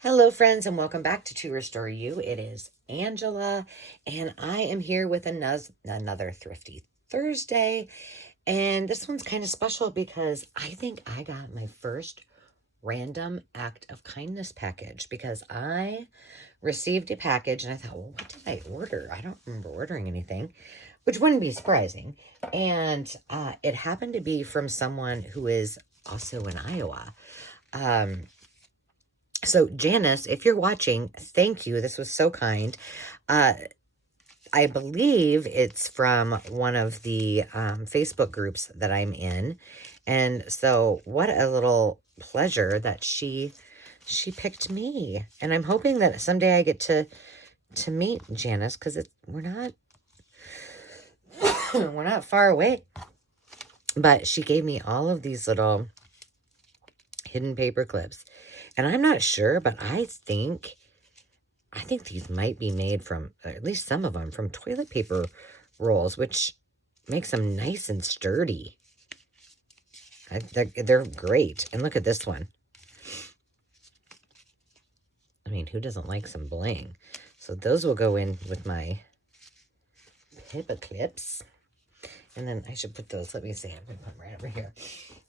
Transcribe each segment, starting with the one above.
Hello, friends, and welcome back to Restore You. It is Angela, and I am here with another Thrifty Thursday. And this one's kind of special because I think I got my first random act of kindness package because I received a package and I thought, well, what did I order? I don't remember ordering anything, which wouldn't be surprising. And it happened to be from someone who is also in Iowa. So Janice, if you're watching, thank you. This was so kind. I believe it's from one of the Facebook groups that I'm in. And so what a little pleasure that she picked me. And I'm hoping that someday I get to meet Janice because we're not we're not far away. But she gave me all of these little hidden paper clips. And I'm not sure, but I think these might be made from, or at least some of them, from toilet paper rolls, which makes them nice and sturdy. They're great. And look at this one. I mean, who doesn't like some bling? So those will go in with my paper clips. And then I should put those, let me see, I'm going to put them right over here.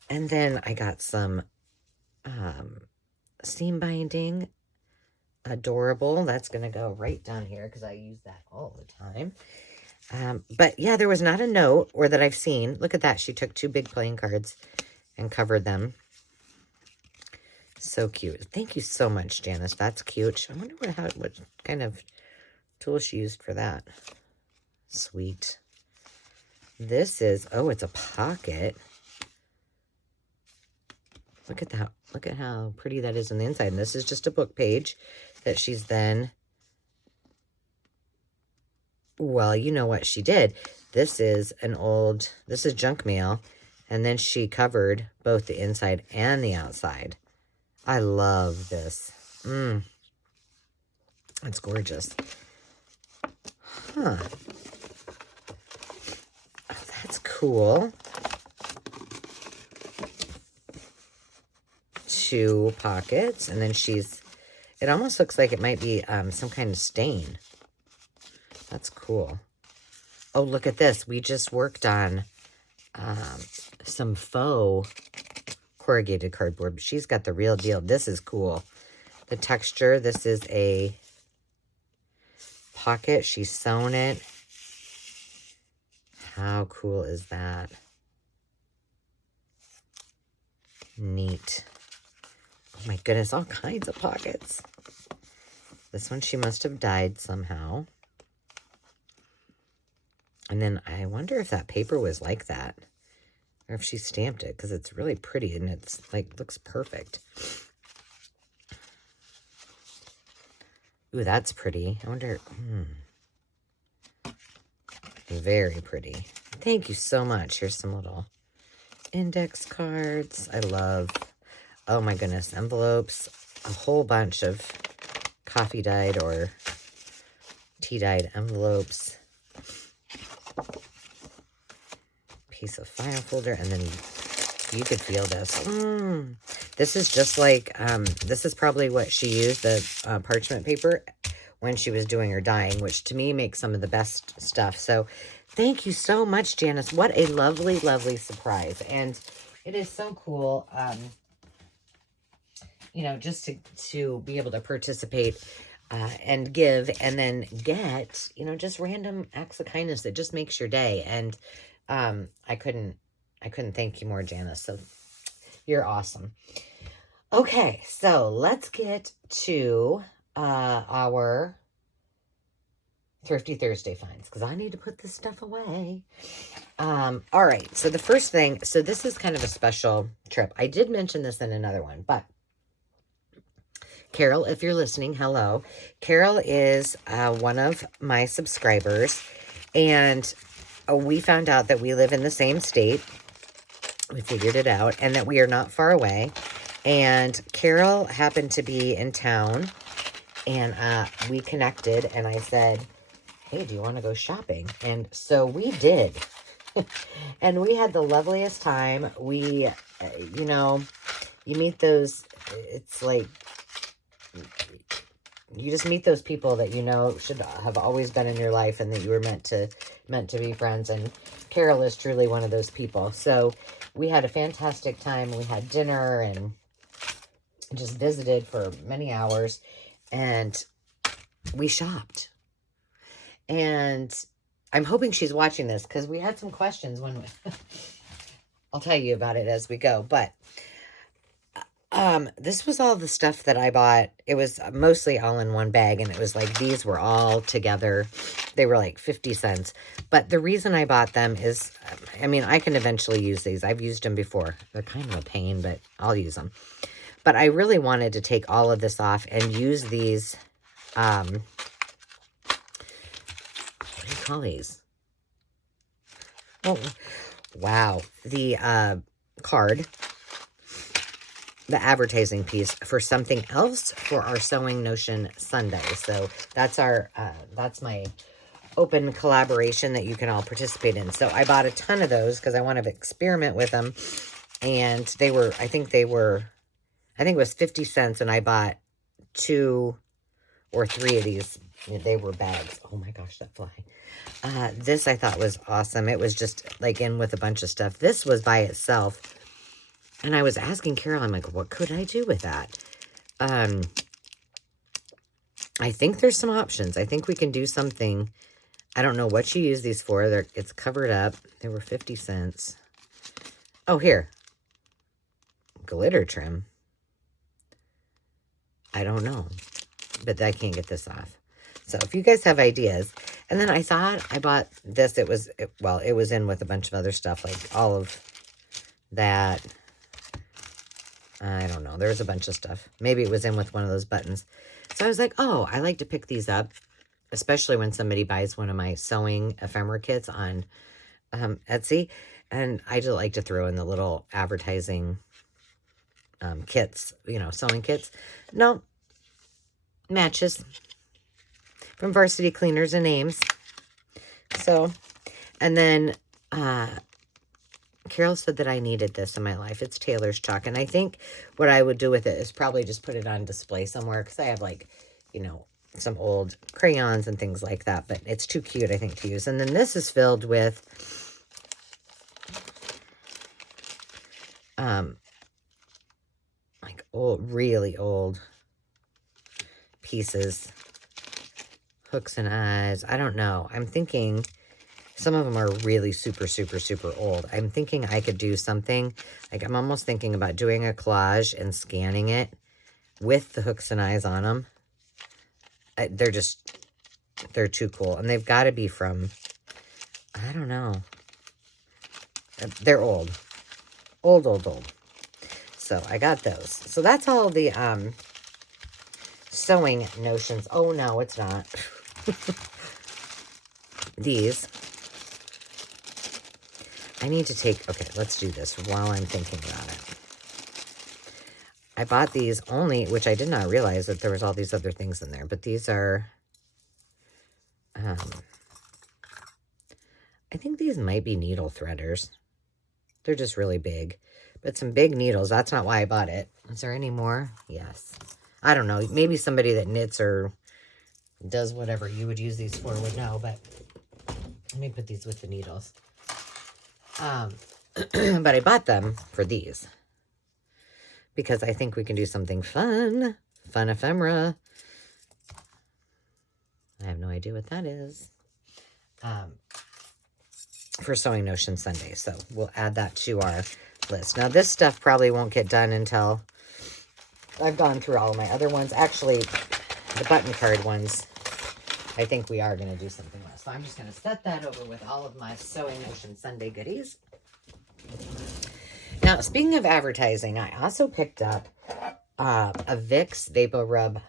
And then I got some seam binding. Adorable. That's going to go right down here because I use that all the time. But yeah, there was not a note or that I've seen. Look at that. She took 2 big playing cards and covered them. So cute. Thank you so much, Janice. That's cute. I wonder what kind of tool she used for that. Sweet. This is, oh, it's a pocket. Look at that. Look at how pretty that is on the inside. And this is just a book page that she's then, well, you know what she did. This is junk mail. And then she covered both the inside and the outside. I love this. That's gorgeous. Huh. Oh, that's cool. 2 pockets, and then it almost looks like it might be some kind of stain. That's cool. Oh, look at this. We just worked on some faux corrugated cardboard, but she's got the real deal. This is cool. The texture, this is a pocket. She's sewn it. How cool is that? Neat. Oh my goodness, all kinds of pockets. This one she must have dyed somehow. And then I wonder if that paper was like that. Or if she stamped it, because it's really pretty and it's like, looks perfect. Ooh, that's pretty. I wonder, very pretty. Thank you so much. Here's some little index cards. I love, oh my goodness, envelopes. A whole bunch of coffee dyed or tea dyed envelopes. Piece of file folder, and then you could feel this. This is just like, this is probably what she used, the parchment paper, when she was doing her dyeing, which to me makes some of the best stuff. So thank you so much, Janice. What a lovely, lovely surprise. And it is so cool, you know, just to be able to participate and give and then get, you know, just random acts of kindness that just makes your day. And I couldn't thank you more, Janice. So you're awesome. Okay, so let's get to our Thrifty Thursday finds because I need to put this stuff away. All right, so the first thing, so this is kind of a special trip. I did mention this in another one, but Carol, if you're listening, hello. Carol is one of my subscribers, and we found out that we live in the same state. We figured it out, and that we are not far away. And Carol happened to be in town, and we connected, and I said, hey, do you want to go shopping? And so we did. And we had the loveliest time. We, you know, you meet those, it's like you just meet those people that you know should have always been in your life and that you were meant to be friends. And Carol is truly one of those people. So we had a fantastic time. We had dinner and just visited for many hours, and we shopped. And I'm hoping she's watching this because we had some questions when I'll tell you about it as we go. But this was all the stuff that I bought. It was mostly all in one bag, and it was like these were all together. They were like 50 cents. But the reason I bought them is, I mean, I can eventually use these. I've used them before. They're kind of a pain, but I'll use them. But I really wanted to take all of this off and use these, what do you call these? Oh, wow. The card, the advertising piece for something else for our Sewing Notion Sunday. So that's our, that's my open collaboration that you can all participate in. So I bought a ton of those because I want to experiment with them. And they were, I think it was 50 cents, and I bought 2 or 3 of these. They were bags. Oh my gosh, that fly. This I thought was awesome. It was just like in with a bunch of stuff. This was by itself. And I was asking Carol, I'm like, what could I do with that? I think there's some options. I think we can do something. I don't know what you use these for. It's covered up. They were 50 cents. Oh, here. Glitter trim. I don't know, but I can't get this off. So if you guys have ideas. And then I thought I bought this. It was in with a bunch of other stuff, like all of that. I don't know. There was a bunch of stuff. Maybe it was in with one of those buttons. So I was like, oh, I like to pick these up, especially when somebody buys one of my sewing ephemera kits on Etsy. And I just like to throw in the little advertising kits, sewing kits. No, matches from Varsity Cleaners and Names. So, and then Carol said that I needed this in my life. It's Taylor's Chalk. And I think what I would do with it is probably just put it on display somewhere, because I have some old crayons and things like that. But it's too cute, I think, to use. And then this is filled with really old pieces, hooks and eyes. I don't know. I'm thinking some of them are really super, super, super old. I'm thinking I could do something. Like, I'm almost thinking about doing a collage and scanning it with the hooks and eyes on them. They're too cool. And they've got to be from, I don't know. They're old. Old. So I got those. So that's all the Sewing Notions. Oh, no, it's not. These. I need to take... Okay, let's do this while I'm thinking about it. I bought these only, which I did not realize that there was all these other things in there. But these are... I think these might be needle threaders. They're just really big. But some big needles. That's not why I bought it. Is there any more? Yes. I don't know. Maybe somebody that knits or does whatever you would use these for would know. But let me put these with the needles. But I bought them for these, because I think we can do something fun. Fun ephemera. I have no idea what that is. For Sewing Notion Sunday. So we'll add that to our list. Now, this stuff probably won't get done until I've gone through all of my other ones. Actually, the button card ones, I think we are going to do something with. So I'm just going to set that over with all of my Sewing Notion Sunday goodies. Now, speaking of advertising, I also picked up a Vicks Vapor Rub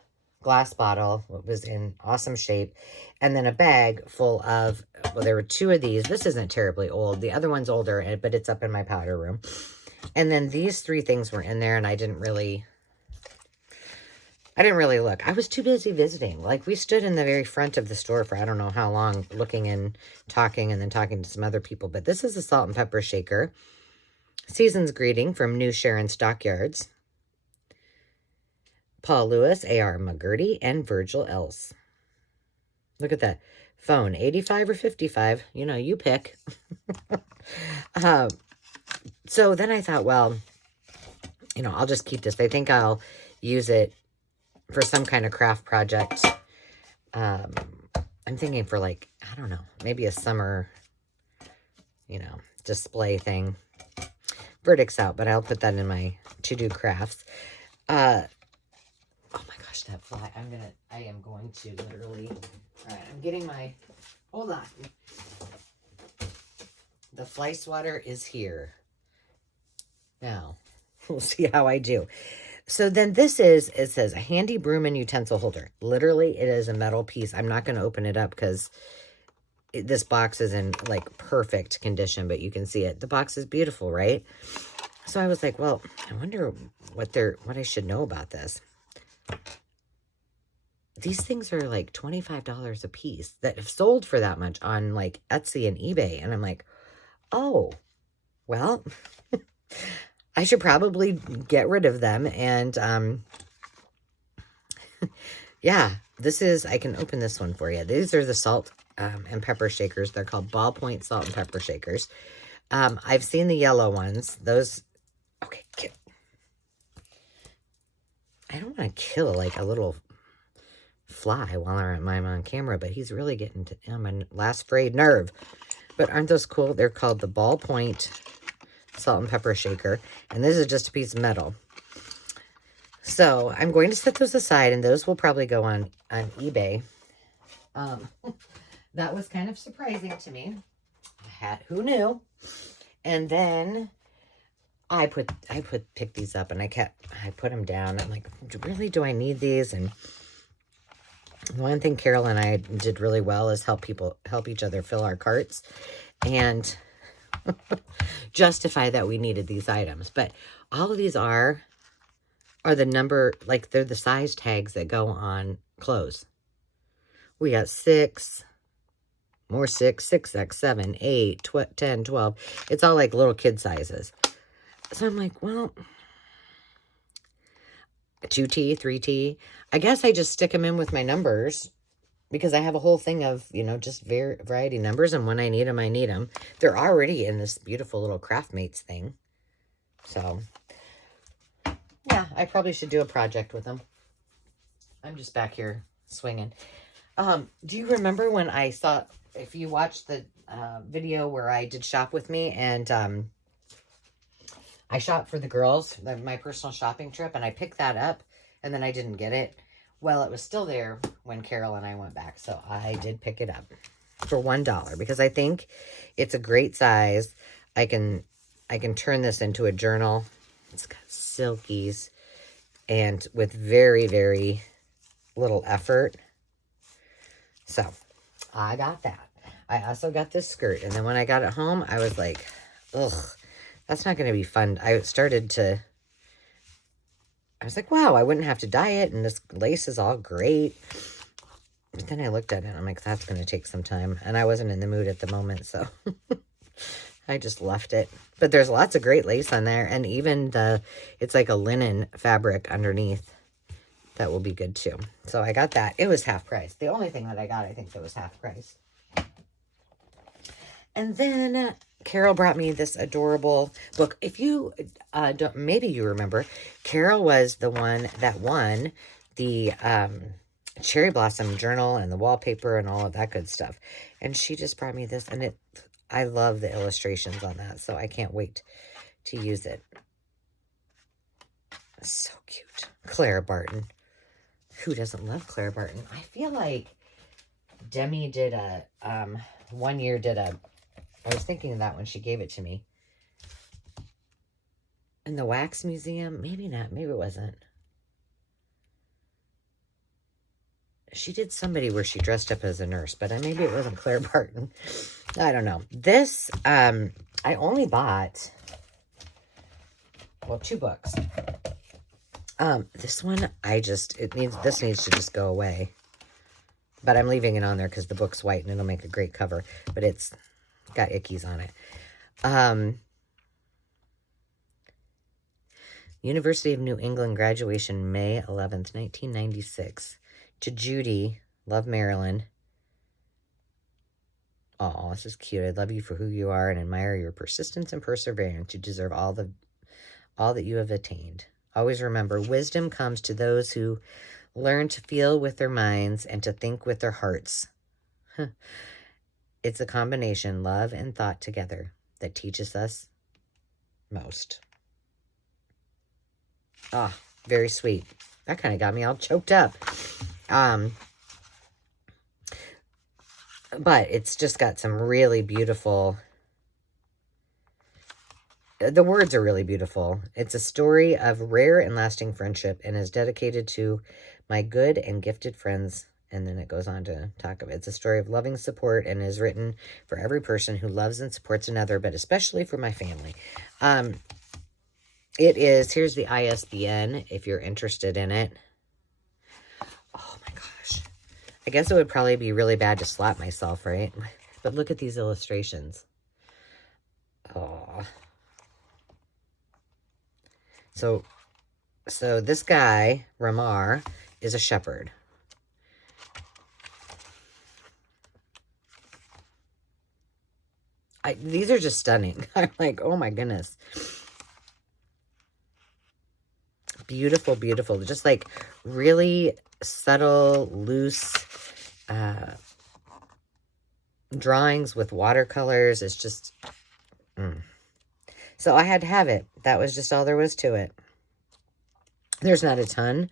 glass bottle. It was in awesome shape. And then a bag full of, well, there were 2 of these. This isn't terribly old. The other one's older, but it's up in my powder room. And then these 3 things were in there, and I didn't really look. I was too busy visiting. Like, we stood in the very front of the store for I don't know how long, looking and then talking to some other people. But this is a salt and pepper shaker. Season's greeting from New Sharon Stockyards. Paul Lewis, A.R. McGurty, and Virgil Else. Look at that. Phone, 85 or 55. You know, you pick. So then I thought, well, you know, I'll just keep this. I think I'll use it for some kind of craft project. I'm thinking for like, I don't know, maybe a summer, you know, display thing. Verdict's out, but I'll put that in my to-do crafts. Oh my gosh, that fly. I am going to literally, all right, I'm getting my, hold on. The fly swatter is here. Now, we'll see how I do. So then this is, it says a handy broom and utensil holder. Literally, it is a metal piece. I'm not going to open it up because this box is in like perfect condition, but you can see it. The box is beautiful, right? So I was like, well, I wonder what I should know about this. These things are like $25 a piece that have sold for that much on like Etsy and eBay. And I'm like, oh, well, I should probably get rid of them. And yeah, this is, I can open this one for you. These are the salt and pepper shakers. They're called ballpoint salt and pepper shakers. I've seen the yellow ones. Those, okay, I don't want to kill like a little fly while I'm on camera, but he's really getting to my last frayed nerve. But aren't those cool? They're called the ballpoint salt and pepper shaker. And this is just a piece of metal. So I'm going to set those aside, and those will probably go on eBay. That was kind of surprising to me. Who knew? And then I picked these up, and I put them down. I'm like, really, do I need these? And one thing Carol and I did really well is help each other fill our carts and justify that we needed these items. But all of these are the number, like they're the size tags that go on clothes. We got 6, more 6, 6X, 7, 8, 10, 12. It's all like little kid sizes. So I'm like, well, 2T, 3T. I guess I just stick them in with my numbers because I have a whole thing of, you know, just variety numbers. And when I need them, I need them. They're already in this beautiful little Craftmates thing. So, yeah, I probably should do a project with them. I'm just back here swinging. Do you remember when I saw, if you watched the video where I did shop with me and I shopped for the girls, my personal shopping trip, and I picked that up, and then I didn't get it. Well, it was still there when Carol and I went back, so I did pick it up for $1 because I think it's a great size. I can turn this into a journal. It's got silkies, and with very, very little effort. So, I got that. I also got this skirt, and then when I got it home, I was like, ugh. That's not going to be fun. I was like, wow, I wouldn't have to dye it, and this lace is all great. But then I looked at it, and I'm like, that's going to take some time. And I wasn't in the mood at the moment, so I just left it. But there's lots of great lace on there, and even it's like a linen fabric underneath. That will be good, too. So I got that. It was half price. The only thing that I got, I think, that was half price. And then Carol brought me this adorable book. If you don't, maybe you remember, Carol was the one that won the Cherry Blossom Journal and the wallpaper and all of that good stuff. And she just brought me this, and I love the illustrations on that, so I can't wait to use it. So cute. Clara Barton. Who doesn't love Clara Barton? I feel like Demi did one year I was thinking of that when she gave it to me. In the Wax Museum? Maybe not. Maybe it wasn't. She did somebody where she dressed up as a nurse, but maybe it wasn't Claire Barton. I don't know. This, I only bought, well, 2 books. This one, this needs to just go away. But I'm leaving it on there because the book's white and it'll make a great cover. But it's got ickies on it. University of New England graduation, May 11th, 1996. To Judy, love Marilyn. Oh, this is cute. I love you for who you are and admire your persistence and perseverance. You deserve all that you have attained. Always remember, wisdom comes to those who learn to feel with their minds and to think with their hearts. It's a combination, love and thought together, that teaches us most. Ah, very sweet. That kind of got me all choked up. But it's just got some really beautiful... The words are really beautiful. It's a story of rare and lasting friendship and is dedicated to my good and gifted friends. And then it goes on to talk about it. It's a story of loving support and is written for every person who loves and supports another, but especially for my family. It is, here's the ISBN if you're interested in it. Oh my gosh. I guess it would probably be really bad to slap myself, right? But look at these illustrations. Oh. So this guy, Ramar, is a shepherd. These are just stunning. I'm like, oh my goodness. Beautiful, beautiful. Just like really subtle, loose drawings with watercolors. It's just... So I had to have it. That was just all there was to it. There's not a ton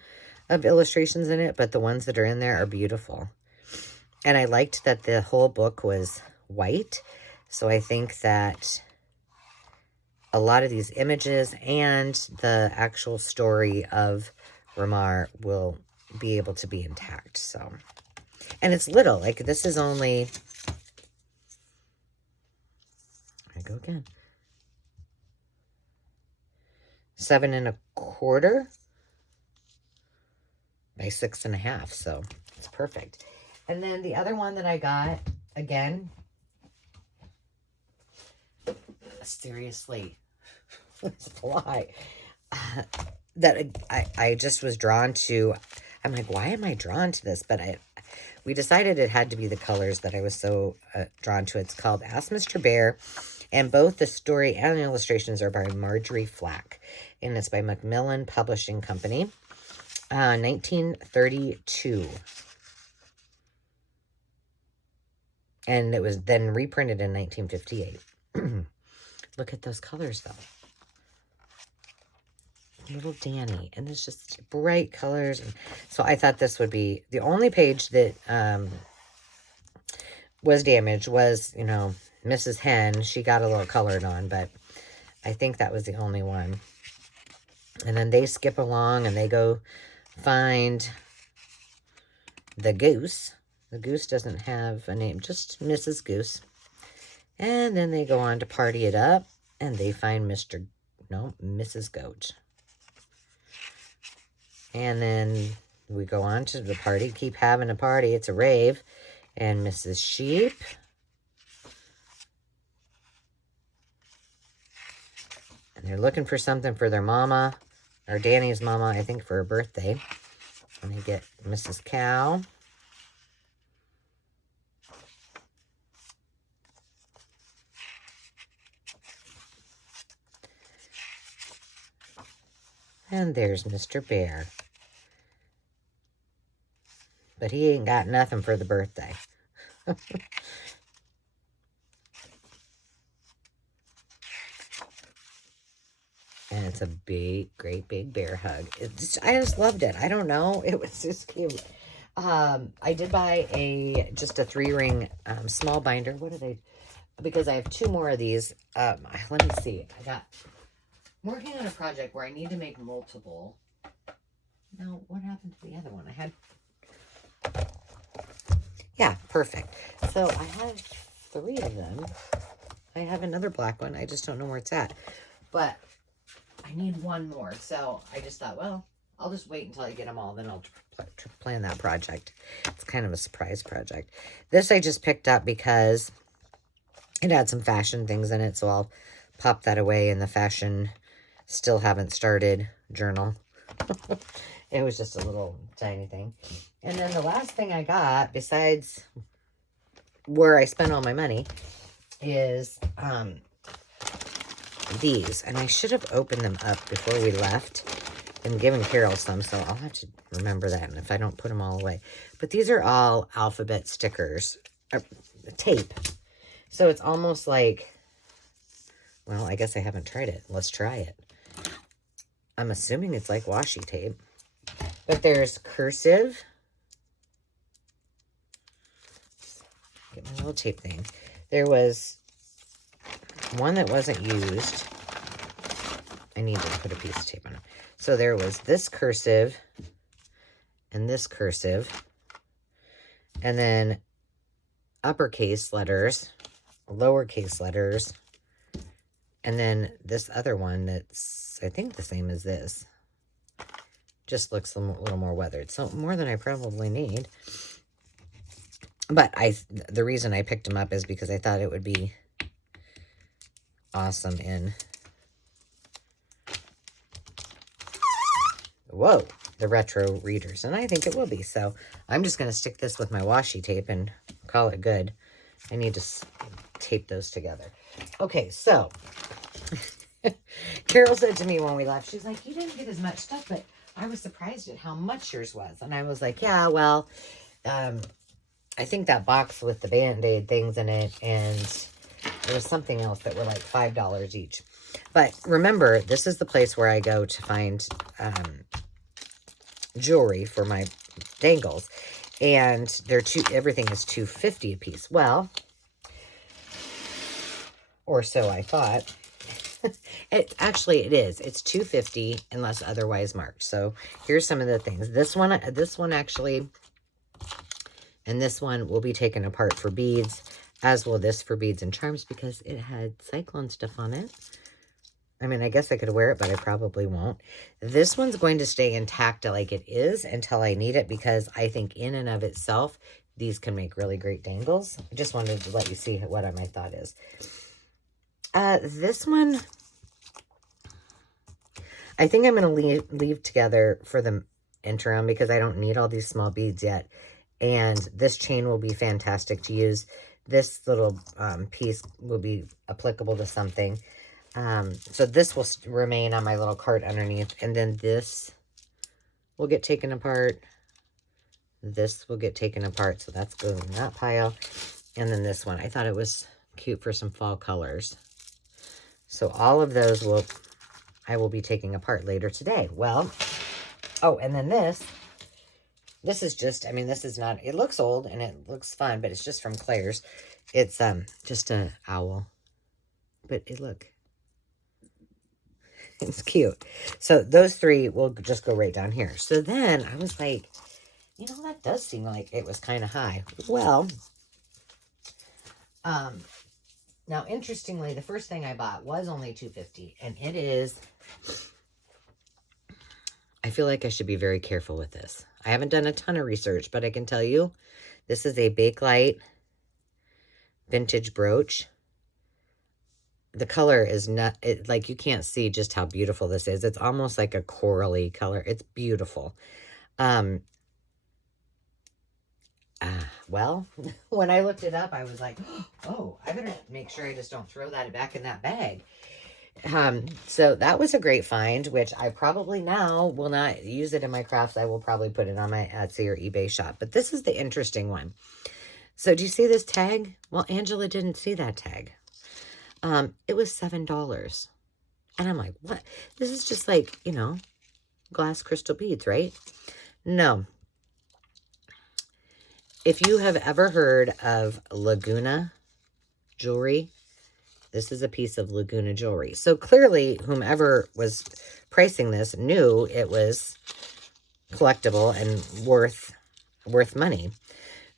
of illustrations in it, but the ones that are in there are beautiful. And I liked that the whole book was white. So I think that a lot of these images and the actual story of Ramar will be able to be intact. So, and it's little. Like, this is only... I go again. 7 1/4 by 6.5. So it's perfect. And then the other one that I got, again, seriously, it's a fly, that I just was drawn to. I'm like, why am I drawn to this? But we decided it had to be the colors that I was so drawn to. It's called Ask Mr. Bear, and both the story and the illustrations are by Marjorie Flack, and it's by Macmillan Publishing Company, 1932. And it was then reprinted in 1958. Look at those colors, though. Little Danny. And it's just bright colors. So I thought this would be... The only page that was damaged was, you know, Mrs. Hen. She got a little colored on, but I think that was the only one. And then they skip along and they go find the goose. The goose doesn't have a name, just Mrs. Goose. And then they go on to party it up, and they find Mrs. Goat. And then we go on to the party, keep having a party. It's a rave. And Mrs. Sheep. And they're looking for something for their mama, or Danny's mama, I think, for her birthday. And they get Mrs. Cow. And there's Mr. Bear. But he ain't got nothing for the birthday. And it's a big, great big bear hug. I just loved it. I don't know. It was just cute. I did buy just a 3-ring small binder. Because I have 2 more of these. Let me see. I'm working on a project where I need to make multiple. Now, what happened to the other one? Yeah, perfect. So I have 3 of them. I have another black one. I just don't know where it's at. But I need 1 more. So I just thought, well, I'll just wait until I get them all. Then I'll plan that project. It's kind of a surprise project. This I just picked up because it had some fashion things in it. So I'll pop that away, and the fashion still haven't started journal. It was just a little tiny thing. And then the last thing I got, besides where I spent all my money, is these. And I should have opened them up before we left and given Carol some, so I'll have to remember that if I don't put them all away. But these are all alphabet stickers, tape. So it's almost like, well, I guess I haven't tried it. Let's try it. I'm assuming it's like washi tape. But there's cursive. Get my little tape thing. There was one that wasn't used. I need to put a piece of tape on it. So there was this cursive and this cursive. And then uppercase letters, lowercase letters. And then this other one that's, I think, the same as this. Just looks a little more weathered. So more than I probably need. But the reason I picked them up is because I thought it would be awesome in, whoa, the retro readers. And I think it will be. So I'm just going to stick this with my washi tape and call it good. I need to tape those together. Okay, so Carol said to me when we left, she's like, you didn't get as much stuff, but I was surprised at how much yours was. And I was like, yeah, well, I think that box with the Band-Aid things in it, and there was something else that were like $5 each. But remember, this is the place where I go to find jewelry for my dangles. And everything is $2.50 a piece. Well, or so I thought. It is. It's $2.50 unless otherwise marked. So here's some of the things. This one actually, and this one will be taken apart for beads, as will this for beads and charms, because it had cyclone stuff on it. I mean, I guess I could wear it, but I probably won't. This one's going to stay intact like it is until I need it, because I think in and of itself, these can make really great dangles. I just wanted to let you see what my thought is. This one, I think I'm going to leave together for the interim, because I don't need all these small beads yet. And this chain will be fantastic to use. This little piece will be applicable to something. So this will remain on my little cart underneath. And then this will get taken apart. This will get taken apart. So that's going in that pile. And then this one, I thought it was cute for some fall colors. So all of those I will be taking apart later today. Well, oh, and then this is just, I mean, this is not, it looks old and it looks fun, but it's just from Claire's. It's just an owl. But look. It's cute. So those three will just go right down here. So then I was like, you know, that does seem like it was kind of high. Well, now interestingly, the first thing I bought was only $2.50, and it is, I feel like I should be very careful with this. I haven't done a ton of research, but I can tell you this is a Bakelite vintage brooch. The color is not, like, you can't see just how beautiful this is. It's almost like a corally color. It's beautiful. Well, when I looked it up, I was like, oh, I better make sure I just don't throw that back in that bag. So that was a great find, which I probably now will not use it in my crafts. I will probably put it on my Etsy or eBay shop. But this is the interesting one. So do you see this tag? Well, Angela didn't see that tag. It was $7. And I'm like, what? This is just like, you know, glass crystal beads, right? No. If you have ever heard of Laguna jewelry, this is a piece of Laguna jewelry. So clearly, whomever was pricing this knew it was collectible and worth money.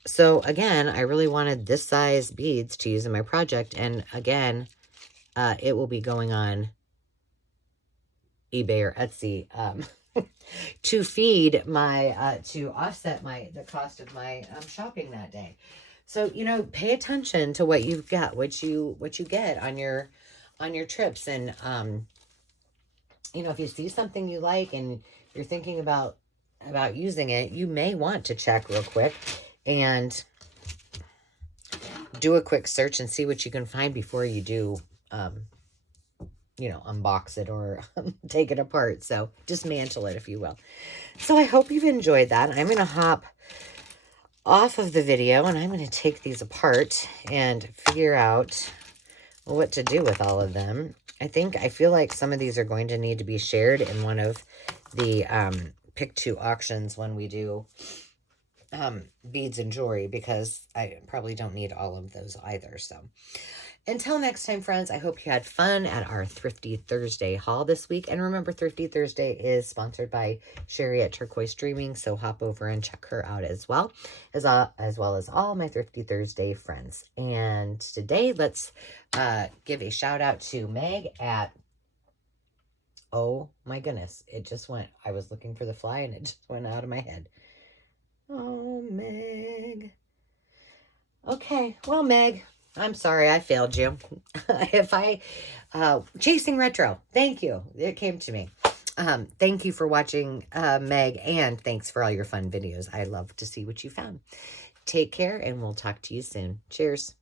So again, I really wanted this size beads to use in my project. And again, it will be going on eBay or Etsy to feed my, to offset the cost of my shopping that day. So, you know, pay attention to what you've got, what you get on your trips. And you know, if you see something you like and you're thinking about using it, you may want to check real quick and do a quick search and see what you can find before you do, you know, unbox it or take it apart. So dismantle it, if you will. So I hope you've enjoyed that. I'm going to hop off of the video and I'm going to take these apart and figure out what to do with all of them. I feel like some of these are going to need to be shared in one of the pick two auctions when we do beads and jewelry, because I probably don't need all of those either. So until next time, friends, I hope you had fun at our Thrifty Thursday haul this week. And remember, Thrifty Thursday is sponsored by Sherry at Turquoise Dreaming, so hop over and check her out as well as all my Thrifty Thursday friends. And today, let's give a shout out to Meg at, oh my goodness, it just went, I was looking for the fly and it just went out of my head. Oh, Meg. Okay, well, Meg, I'm sorry I failed you. Chasing Retro, thank you. It came to me. Thank you for watching, Meg, and thanks for all your fun videos. I love to see what you found. Take care, and we'll talk to you soon. Cheers.